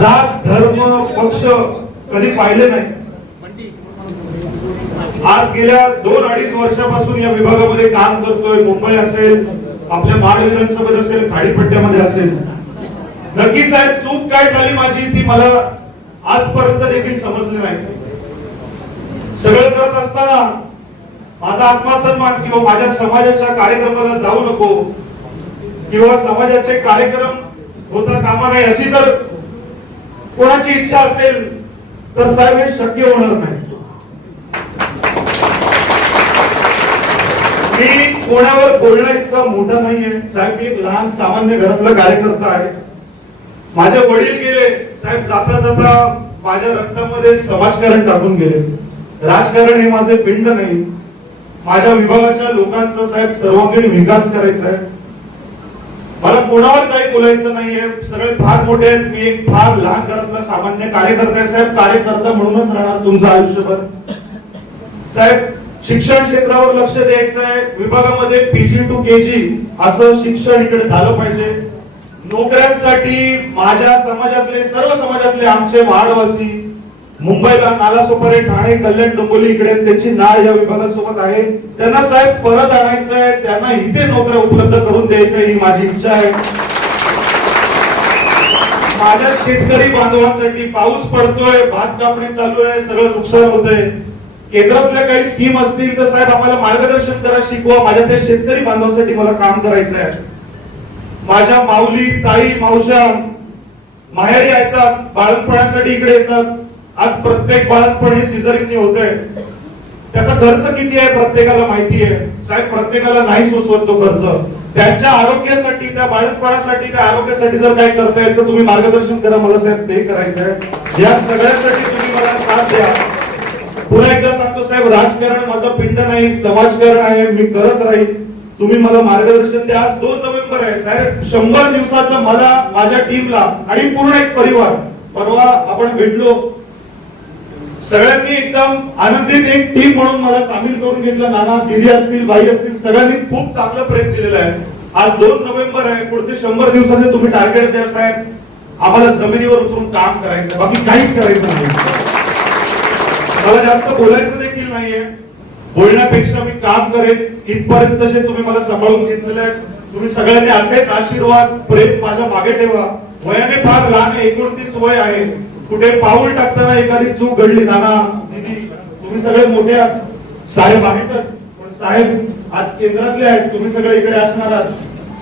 जात धर्म पक्ष कधी पाहिले नाही. आज गेल्या दोन अडीच वर्षापासून या विभागामध्ये काम करतोय. मुंबई असेल आपल्या महाविधानसभेत असेल खाडीपट्ट्यामध्ये असेल. नक्की साहेब चूक काय झाली माझी ती मला आजपर्यंत देखील समजली नाही. सगळं करत असताना माझा आत्मसन्मान किंवा माझ्या समाजाच्या कार्यक्रमाला जाऊ नको. किंवा समाजाचे कार्यक्रम होता कामा नाही अशी जर कोणाची इच्छा असेल तर साहेब हे शक्य होणार नाही. मी कोणावर बोलणं इतका मोठा नाहीये. साहेब मी एक लहान सामान्य घरातलं कार्यकर्ता आहे. माझे वडील गेले. साहेब जाता जाता माझ्या रक्तामध्ये समाजकारण टाकून गेले. राजकारण हे माझे पिंड नाही. माझ्या विभागाच्या लोकांचा साहेब सर्वांगीण विकास करायचा आहे. मला कोणावर काही बोलायचं नाहीये. सगळे फार मोठे आहेत. मी एक फार लहान घरातला सामान्य कार्यकर्ते साहेब कार्यकर्ता म्हणूनच राहणार तुमचं आयुष्यभर. साहेब शिक्षण क्षेत्रावर लक्ष द्यायचं आहे. विभागामध्ये पीजी टू केजी असं शिक्षण इकडे झालं पाहिजे. नोकऱ्यांसाठी माझ्या समाजातले सर्व समाजातले आमचे वाढवासी मुंबईला नालासोपारे ठाणे कल्याण डोंबोली इकडे आहेत. त्यांची नाळ या विभागासोबत आहे. त्यांना साहेब परत आणायचं आहे त्यांना इथे नोकऱ्या उपलब्ध करून द्यायचं ही माझी इच्छा आहे. माझ्या शेतकरी बांधवांसाठी पाऊस पडतोय भात कापणी चालू आहे सगळं नुकसान होतंय. केंद्रातल्या काही स्कीम असतील तर साहेब आम्हाला मार्गदर्शन करा शिकवा. माझ्या त्या शेतकरी बांधवांसाठी मला काम करायचं आहे माझ्या माऊली ताई मावशा माहेरी येतात बाळणपणासाठी इकडे येतात. आज प्रत्येक बाळणपण हे सिझरिंगने होत आहे त्याचा खर्च किती आहे प्रत्येकाला माहिती आहे. साहेब प्रत्येकाला नाही सुचवत तो खर्च. त्यांच्या आरोग्यासाठी त्या बाळकपणासाठी त्या आरोग्यासाठी जर काय करता येईल तर तुम्ही मार्गदर्शन करा मला साहेब. ते करायचं आहे. या सगळ्यासाठी तुम्ही मला साथ द्या. पुन्हा एकदा सांगतो साहेब राजकारण माझं पिंड नाही समाजकारण आहे मी करत राहील. तुम्ही मला मार्गदर्शन द्या. आज दोन नोव्हेंबर आहे साहेब. शंभर दिवसाचा मला माझ्या टीमला आणि पूर्ण एक परिवार परवा आपण भेटलो. सगळ्यांनी एकदम आनंदित एक टीम म्हणून मला सामील करून घेतलं. नाना दिदी असतील बाई असतील सगळ्यांनी खूप चांगलं प्रेम दिलेलं आहे. आज दोन नोव्हेंबर आहे. पुढचे शंभर दिवसाचे तुम्ही टार्गेट द्या साहेब. आम्हाला जमिनीवर उतरून काम करायचं बाकी काहीच करायचं नाही. मला जास्त बोलायचं देखील नाहीये. बोलण्यापेक्षा मी काम करेन. इथपर्यंत जे तुम्ही मला सांभाळून घेतलेले आहे तुम्ही सगळ्यांनी असेच आशीर्वाद प्रेम माझ्या मागे ठेवा. वयाने फार लहान एकोणतीस वय आहे. कुठे पाऊल टाकताना एखादी चूक घडली नाना तुम्ही सगळे मोठे आहात. साहेब आहेतच. पण साहेब आज केंद्रातले आहेत. तुम्ही सगळे इकडे असणार आहात.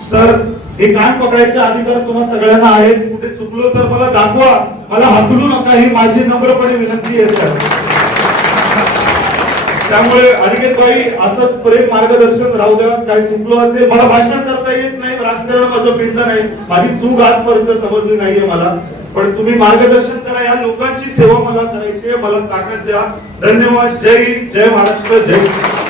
सर हे कान पकडायचे अधिकार तुम्हा सगळ्यांना आहेत कुठे चुकलो तर मला दाखवा. मला हकलू नका. ही माझी नम्रपणे विनंती आहे सर. त्यामुळे अनिकेत भाई असंच प्रेम मार्गदर्शन राहू द्या. काय चुकलो असेल मला भाषण करता येत नाही. राजकारण माझं पिंड नाही. माझी चूक आजपर्यंत समजली नाहीये मला. पण तुम्ही मार्गदर्शन करा. या लोकांची सेवा मला करायची आहे. मला ताकद द्या. धन्यवाद. जय हिंद. जय महाराष्ट्र. जय